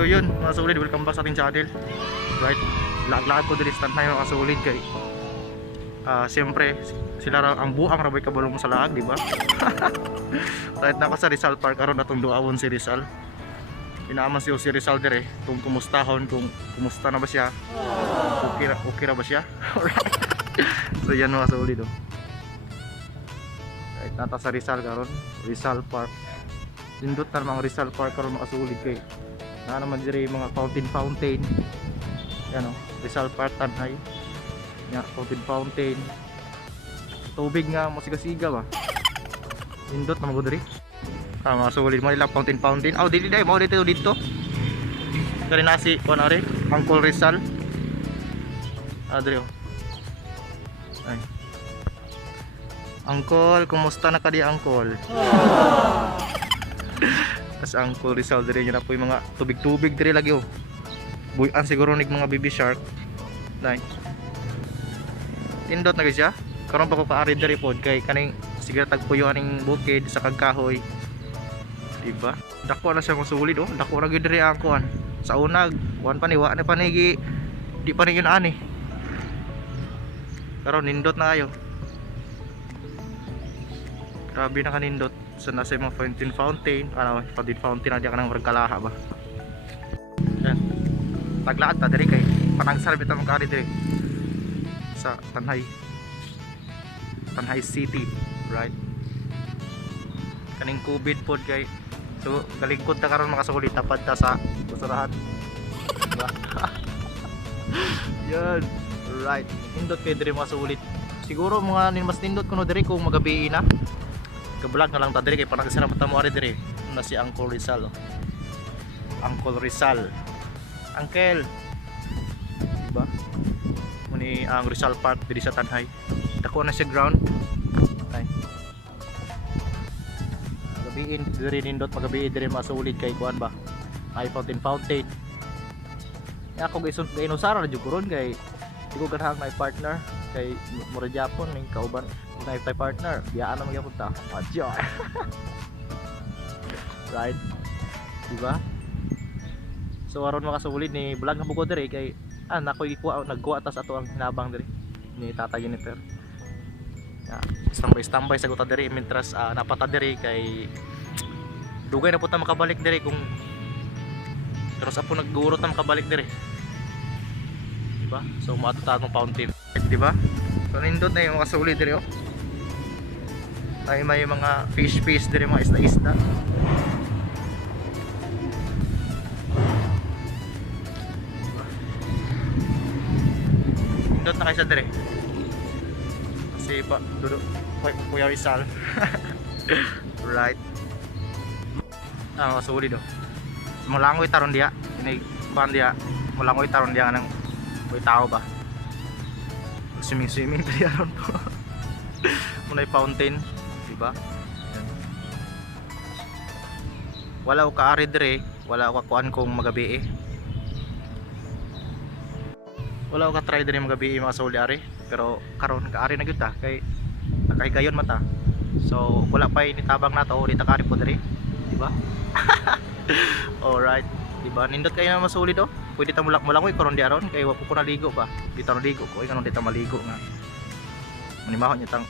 So yun mga solid, welcome back sa ating channel. Right, lag-lag ko diri stand na yung mga solid kay siyempre sila ra ang buang rabay kabalong sa laag, di ba? Right na ako sa Rizal Park karon atong duawon si Rizal. Inaaman si Rizal dire kung kumustahon, kung kumusta na ba siya. Okay ra ba siya? Alright. So yan mga solid oh. Right, nata sa Rizal karon, Rizal Park. Nindot na mga Rizal Park karon mga solid kay na naman dire mga fountain. Yan oh, Rizal Park tanay. Nya fountain. Tubig nga mo siga-siga ba. Nindot na mo diri. Mga solid mo nila fountain. Oh, dili dai mo dito. Kani nasi ko na rin, Uncle Rizal. Diri oh. Ay. Uncle, kumusta na ka di Uncle? As Uncle Rizal diri na po yung mga tubig diri lagi oh. Buyan siguro nig mga baby shark. Dai. Tindot na siya. Karon pa ko kaari diri pod kay kaning sige tagpuyo aning bukid sa kagkahoy. Diba? Dako na siya kung sulit oh. Dako ra gyud diri ang kuan. Sa unag, kuan pa ni wa na panigi. Di pa rin yun ani. Karon nindot na kayo. Grabe na kanindot. So nasa mga fountain. Fountain na diya ka nang magkalaha ba. Yan. Taglaat ta diri kay panagsar bitaw mo kari diri sa Tanhay City, right? Kaning COVID pod kay so galingkod ta karon makasulit tapad ta sa usurahan. Diba? Yan. Right. Nindot kay diri masulit. Siguro mga mas nindot kuno diri kung magabi na. Ka-vlog na lang ta diri kay panagsara ta mo ari diri. Na si Uncle Rizal. Oh. Uncle Rizal. Uncle. Diba? Muni ang Rizal Park diri sa Tanhay. Dako na siya ground. Ay. Gabiin diri nindot pagabi diri masulit kay kuan ba. Ay fountain. Ya ako gainusara na jud ko ron kay di ko ganahang na partner kay mura Japon ning kauban na partner biyaan na magyapon ta. Adyo. Right. Diba? So aron makasulit ni vlog na buko diri kay nako nagkuha tas ato ang hinabang diri ni Tata Jennifer. Ya, standby sa guta diri mentras napata diri kay dugay na po ta makabalik diri kung terus apo nagguro ta makabalik diri. Diba? So maato ta atong fountain, diba? So nindot na yung mga sulit diri oh. Ay may mga fish diri, mga isda. Nindot na kayo sa diri. Kasi pa dudo Kuya Rizal. Right. Mga sulit oh. Malangoy taron dia, ini pan dia, malangoy taron dia nang may tao ba? Swimming dia ron po. Munay fountain, di ba? Wala ko kaari dire, wala ko kuan kung magabi eh. Wala ko ka try dire magabi mga soli ari, pero karon kaari na gyud ta kay nakahigayon mata. So wala pa initabang nato uli ta kari po dire, di ba? Alright, diba? Nindot kayo na masulid oh. Pwede ta mulangoy karon di aron kay wa ko naligo ba. Di ta naligo ko, kanon di ta maligo nga. Manimahon niya tang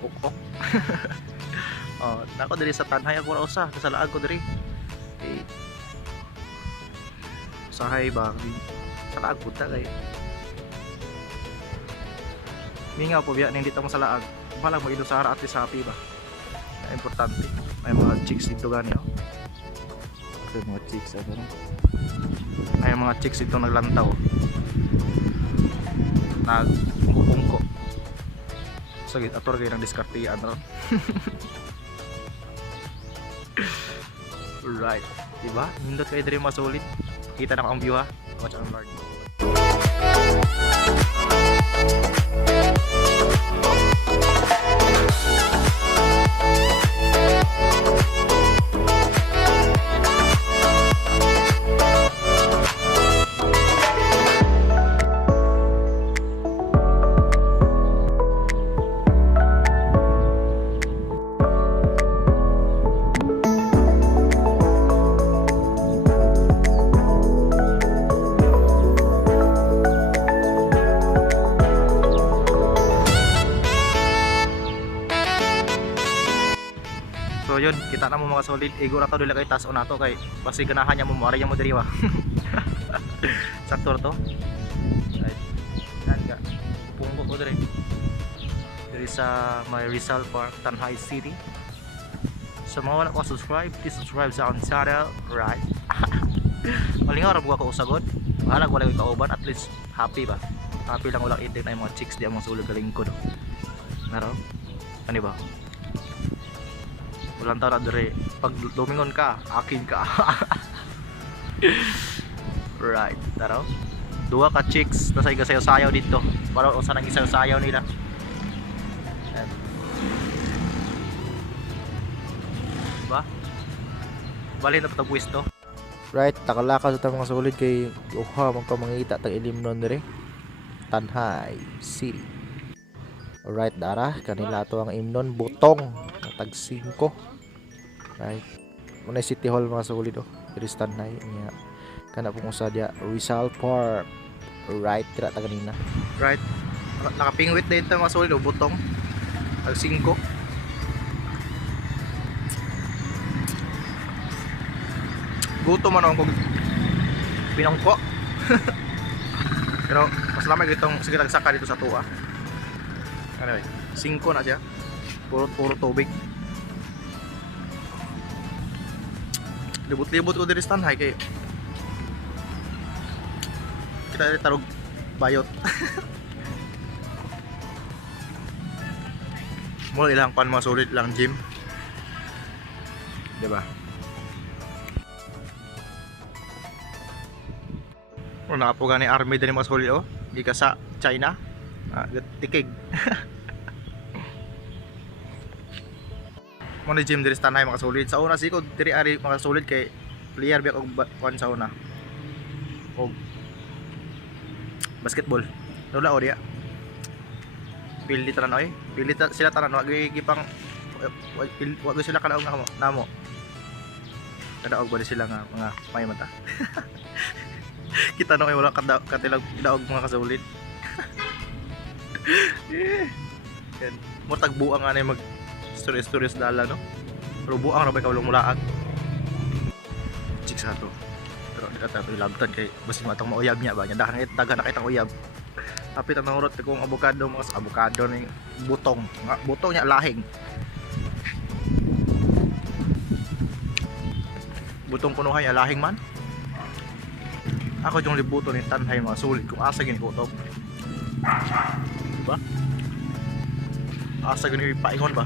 ukok. Oh, nako diri sa Tanhay ako ra usa, sa laag ko diri. Eh. Sahay ba? Sa laag ko ta kay. Mingaw po biya ning dito mo sa laag. Wala mo idusara at sapi ba. Na importante. May mga chicks dito gani oh. Ay mga chicks ano no? Ay mga chicks ito naglantaw nagpungko so ator kayo ng diskartiyan no? Right, diba? Nindot kayo diri masulit kita na ang view ha. Watch ang Lord. makita na mo mga solid, igo na to dili kay tas-on nato kay basi ganahan niya mo ari mo diri wa. Sakto to. Right. Yan ka. Punggo ko diri. Diri sa may Rizal Park, Tanhay City. Sa mga wala ko subscribe, please subscribe sa akong channel, right? Malingaw ra buka ko usagod. Bahala ko wala ko kauban, at least happy ba? Happy lang ulang intake na yung mga chicks di among sulod kalingkod. Naro? Ano ba? Walang tao na dire. Pag lumingon ka, akin ka. Right, taro? Dua ka chicks na sa sayaw dito. Para kung saan ang isayaw nila. Ayan. Diba? Bali na patagwis to. Right, takalaka sa mga sulid kay uha mong kamangita tag ilimnon dire. Tanhay City. Alright, dara kanila to ang imnon butong tag 5. Right. Muna City Hall mga sulid oh. Diri sa Tanhay niya. Kana pong usa dia Rizal Park. Right, tira ta kanina. Right. Nakapingwit dito mga sulid oh, butong tag 5. Gutom man ako pinangko. Pero mas lamay itong sige tagsaka dito sa tuwa. Anyway, 5 na siya. Puro tubig. Libot-libot ko diri sa Tanhay kay kita diri tarog bayot. Mo ilang pan mga solid lang gym. Diba? Una po gani army din mga solid oh. Di ka sa China. Tikig. Mo ni gym diri sa Tanhay mga solid. Sa una sikod diri ari mga solid kay player biya og kuan sa una. Og basketball. Lola o diya. Pili tanan oy. Pili sila tanan wag gipang wag sila kadaog namo. Kadaog ba sila nga mga may mata. Kita nung ay wala katilag daog mga kasulid. Yan. Mo tagbuang anay mag stories dala no. Pero buang ra ba ka walong mulaag. Chicks ato. Pero di ata to labtan kay basi matong mauyab niya ba. Dagan na kitang uyab. Tapi tanong urot kung avocado mga avocado ning butong. Butong niya lahing. Butong kuno kay lahing man. Ako yung libuto ni Tanhay mga sulit kung asa gini ko to. Diba? Asa gini paingon ba?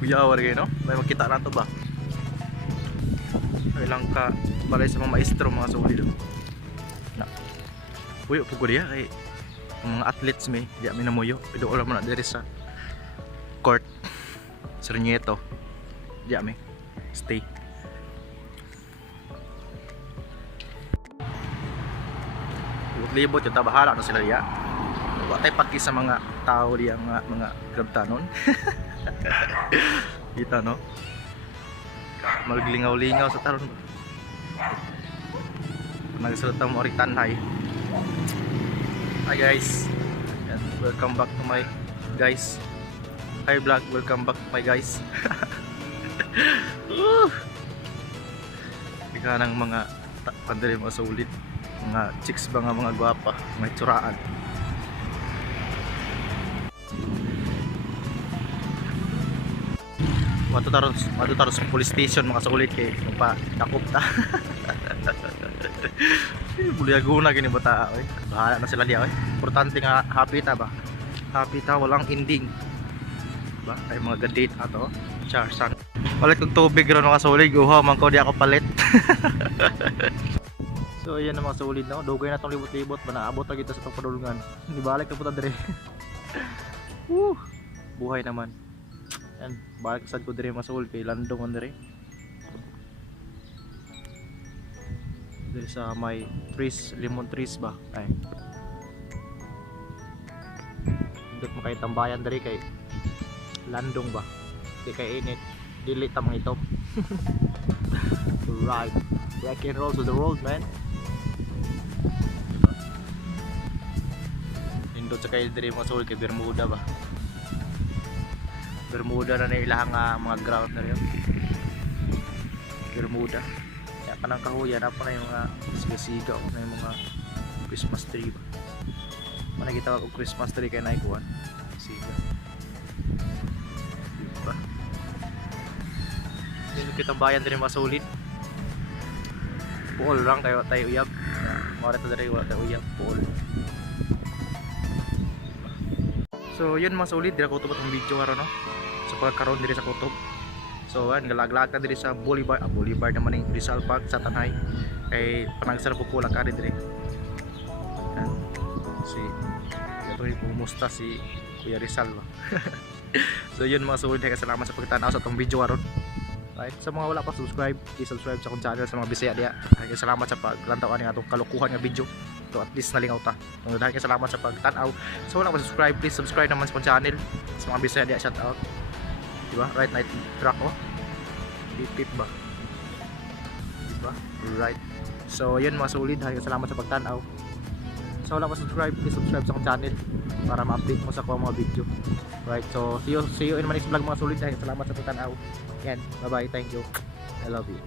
Buyawar kayo no? May makita na to ba? Kailang ka balay sa mga maestro mga sulit na. Puyo po ko diya kay mga athletes may diya may namuyo. Pido olam mo na diri sa court Sernieto. Diya may stay. Libot yung tabahala na sila diya. Watay paki sa mga tao diya mga grabtanon. Kita no. Maglingaw-lingaw sa taron. Nagsalita mo ori Tanhay. Hi guys. And welcome back to my guys. Hi vlog, welcome back to my guys. Ika ng mga pandali mga sulit. Mga chicks ba nga mga gwapa, may tsuraan. Matutaros sa police station mga sulit kay pa takop ta. Buliaguna gini bata oy. Bahala na sila diya oy. Importante nga happy ta ba. Happy ta walang ending. Ba kay mga gadate ato. Charsan. Palit kog tubig ron mga sulit, uha man ko di ako palit. So ayan na mga solid no, dugay na tong libot-libot ba naabot na kita sa tong padulungan. Di balik na puta dire. Buhay naman. Yan, balik sad ko dire mga solid kay landong on dire. Dire sa may trees, lemon trees ba. Ay. Dito mo kay tambayan dire kay landong ba. Di kay init, dili ta mga itom. Right. Rock and roll to the world, man. Indot sa kayo diri mga sul kay Bermuda ba. Bermuda na ilang mga ground na rin. Bermuda. Kaya kanang kahuyan na po na yung mga siga-siga o na yung mga Christmas tree ba. Managita ko Christmas tree kaya naikuan. Siga. Diba? Dito kita bayan din mga solid. Puol lang kayo tayo uyab. Mara to diri wala tayo uyab, puol. So yun mga solid, dira ko tubot ang video karon no. So pagkaroon diri sa kutob. So yan, galaglag ka diri sa Boulevard, Boulevard naman yung Rizal Park sa Tanay. Kay panagsara po kulang ka diri. Yan. Si ito yung pumusta si Kuya Rizal ba. So yun mga solid, salamat sa pagtanaw sa itong video karon. Right, sa mga wala pa subscribe, i-subscribe sa akong channel sa mga Bisaya diya. Salamat sa paglantaw ani atong kalukuhan nga video. To at least nalingaw ta. Dahil salamat sa pagtanaw. So wala pa subscribe, please subscribe naman sa akong channel. Sa mga Bisaya diya, shout out. Diba? Right night truck oh. Pip ba? Diba? Right. So yun mga solid, salamat sa pagtanaw. So wala pa subscribe, please subscribe sa akong channel para ma-update mo sa akong mga video. Right. So see you in my next vlog mga solid. Salamat sa pagtanaw. Yan. Bye bye. Thank you. I love you.